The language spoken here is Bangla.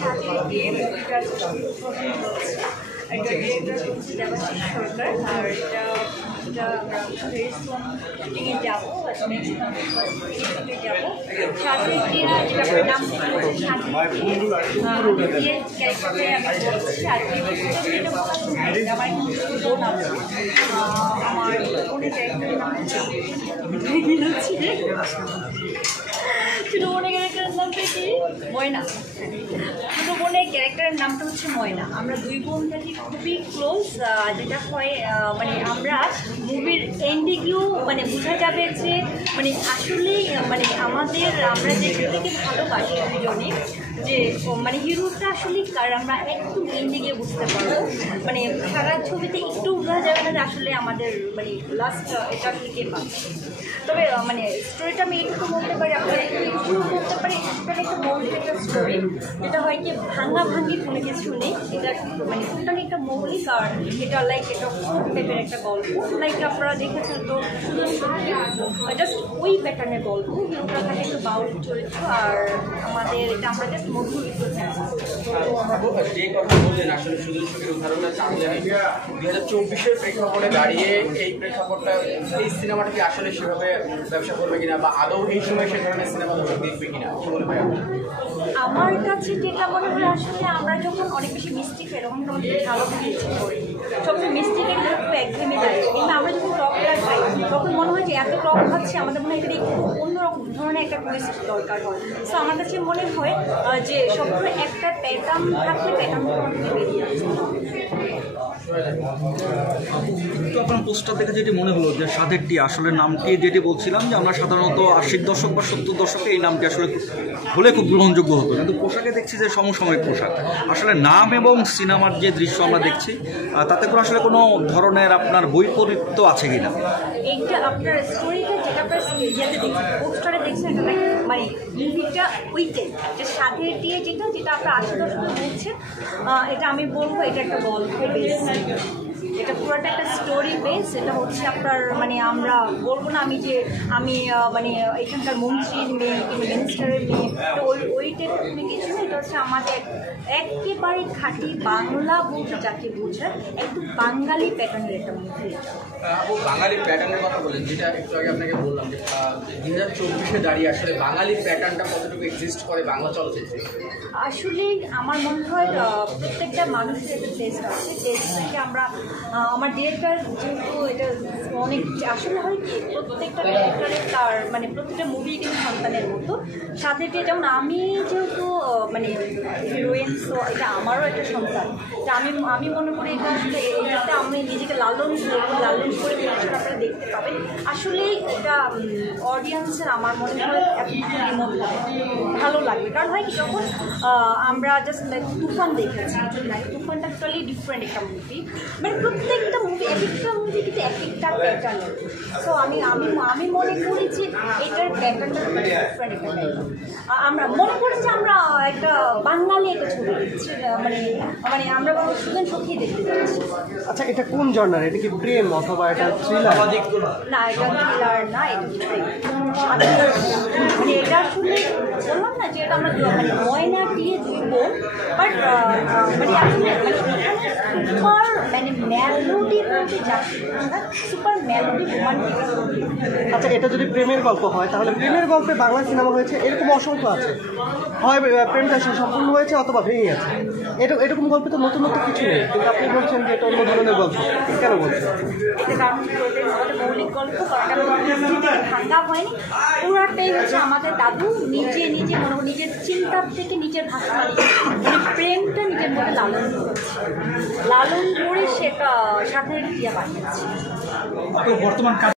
সরকার আর এটা ভেরি সুন শুটিংয়ে যাবো শুটিংয়ে যাবো সাথে ক্রিয়া যেটা নাম ক্যারেক্টারে আমি বলছি আর আমার বোনের ক্যারেক্টারের নাম ছোটো বোনের ক্যারেক্টারের নামটা কি ময়না। ছোটো বোনের ক্যারেক্টারের নামটা হচ্ছে ময়না। আমরা দুই বোন থাকি খুবই ক্লোজ, যেটা হয় মানে আমরা মুভির এন্ডে গিয়েও মানে বোঝা যাবে যে মানে আসলেই মানে আমরা যে হিরোকে ভালোবাসি দুজনে যে মানে হিরোটা আসলে কার আমরা একটু এন্ডে গিয়ে বুঝতে পারবো। মানে সারা ছবিতে একটু বোঝা যাবে না যে আসলে আমাদের মানে লাস্ট এটা আসলে কে পাচ্ছে। তবে মানে স্টোরিটা আমি এইটুকু বলতে পারি, আপনারা বলতে পারি এটা একটা মৌলিক একটা স্টোরি, যেটা হয় কি ভাঙাভাঙি কোনো কিছু নেই। এটা মানে টোটালি একটা মৌলিক আর এটা লাইক এটা টাইপের একটা গল্প। লাইক আপনারা দেখেছেন তো জাস্ট ওই প্যাটার্নের গল্প। হিরোটা থাকে একটু বাউল চরিত্র আর আমাদের এটা আমরা জাস্ট মধুর যে কথা বললেন আসলে সুজন সুখের উদাহরণটা চাচ্ছেন 2024-এর প্রেক্ষাপটে দাঁড়িয়ে এই প্রেক্ষাপটটা এই সিনেমাটা কি আসলে সেভাবে ব্যবসা করবে কিনা বা আদৌ এই সময় সে ধরনের সিনেমা দর্শক দেখবে কিনা কি মনে হয়? আমার কাছে যেটা মনে হয় আসলে আমরা যখন অনেক বেশি মিস্টেক এরকম ভালো করে ইচ্ছে করি সবচেয়ে মিস্টেকের একটু একঘেয়েমি লাগে, কিন্তু আমরা যখন টকটা খাই তখন মনে হয় যে এত টক খাচ্ছে আমাদের মনে হয় এখানে একটু অন্যরকম ধরনের একটা টুইস্ট দরকার হয়। সো আমার কাছে মনে হয় যে সবসময় একটা প্যাটার্ন থাকলে প্যাটার্নগুলো অনেক বেরিয়ে আসছে। কিন্তু আপনার পোস্টার দেখে যেটি মনে হলো যে সাধের টিয়া আসলে নামটি যেটি বলছিলাম যে আমরা সাধারণত 80-র দশক বা 70-র দশকে এই নামটি আসলে হলে খুব গ্রহণযোগ্য হতো, কিন্তু পোশাকে দেখছি যে সমসাময়িক পোশাক। আসলে নাম এবং সিনেমার যে দৃশ্য আমরা দেখছি তাতে করে আসলে কোনো ধরনের আপনার বৈপরীত্য আছে কিনা? এইটা আপনার স্টোরিটা যেটা আপনার ইয়েতে দেখছেন পোস্টারে দেখছেন এটা মানে মুভিটা ওইটাই যে সাধের টিয়া যেটা আপনার 80 দশকে বলছেন এটা আমি বলবো এটা একটা গল্প বেস, এটা পুরোটা একটা স্টোরি বেস। এটা হচ্ছে আপনার মানে আমরা বলবো না আমি মানে এখানকার মন্ত্রীর মেয়ে কিংবা মিনিস্টারের মেয়ে, তো ওই টাইপের কোনো কিছু না। এটা হচ্ছে আমাদের একেবারে খাঁটি বাংলা বলতে যাকে বোঝায় একটু বাঙালি প্যাটার্নের একটা মুভি। আপু বাঙালি প্যাটার্নের কথা বলেন, যেটা একটু আগে আপনাকে বললাম যে 2024-এ দাঁড়িয়ে আসলে বাঙালি প্যাটার্নটা কতটুকু এক্সিস্ট করে বাংলা চলচ্চিত্রে? আসলে আমার মনে হয় প্রত্যেকটা মানুষের একটা টেস্ট আছে, টেস্ট থেকে আমরা আমার ডিরেক্টর যেহেতু এটা অনেক আসলে হয় কি প্রত্যেকটা ডিরেক্টরের তার মানে প্রত্যেকটা মুভি কিন্তু সন্তানের মতো। সাথে যেমন আমি যেহেতু মানে হিরোইন, সো এটা আমারও একটা সন্তান। তা আমি মনে করি এটা আসলে এটাতে আমি নিজেকে লালন করে আসলে আপনারা দেখতে পাবেন। আসলেই এটা অডিয়েন্সের আমার মনে হয় রিমোট ভালো লাগবে। কারণ হয় কি যখন আমরা জাস্ট তুফান দেখেছি, তুফানটা টোটালি ডিফারেন্ট একটা মুভি, মানে প্রত্যেকটা মুভি এক একটা মুভি কিন্তু এক একটা প্যাটার্ন। সো আমি মনে করি যে এটার প্যাটার্নটা ডিফারেন্ট একটা প্যাটার্ন। আমরা মনে করি যে আমরা একটা বাঙালি একটা ছবি দেখছি, মানে আমরা সুজন সত্যিই দেখতে যাচ্ছি। আচ্ছা, এটা কোন জনার? এটা কি প্রেম অথবা এটা থ্রিলার? না, এটা থ্রিলার না, এটা প্রেম। মানে এটা আসলে বললাম না যে এটা আমরা মানে ময়না দিয়ে দিব, বাট মানে আসলে সুপার মানে মেলোডি বলতে যাচ্ছি, সুপার মেলোডি রোমান্টিক। আচ্ছা, এটা যদি প্রেমের গল্প হয় তাহলে প্রেমের গল্পে বাংলা সিনেমা হয়েছে এরকম অসংখ্য আছে, হয় প্রেমটা সম্পূর্ণ হয়েছে অথবা ভেঙে গেছে। এরকম গল্পে তো নতুন কিছু নেই, কিন্তু আপনি বলছেন যে এটা অন্য ধরনের গল্প, কেন বলছেন? এটা কারণ আমাদের মৌলিক গল্প ভাঙ্গা হয়নি, পুরাটাই হচ্ছে আমাদের দাদু নিজে মনে নিজের চিন্তার থেকে নিজের ভাষা প্রেমটা নিজের মধ্যে লালন করে সেটা সাথে টিয়া বানিয়েছে। বর্তমান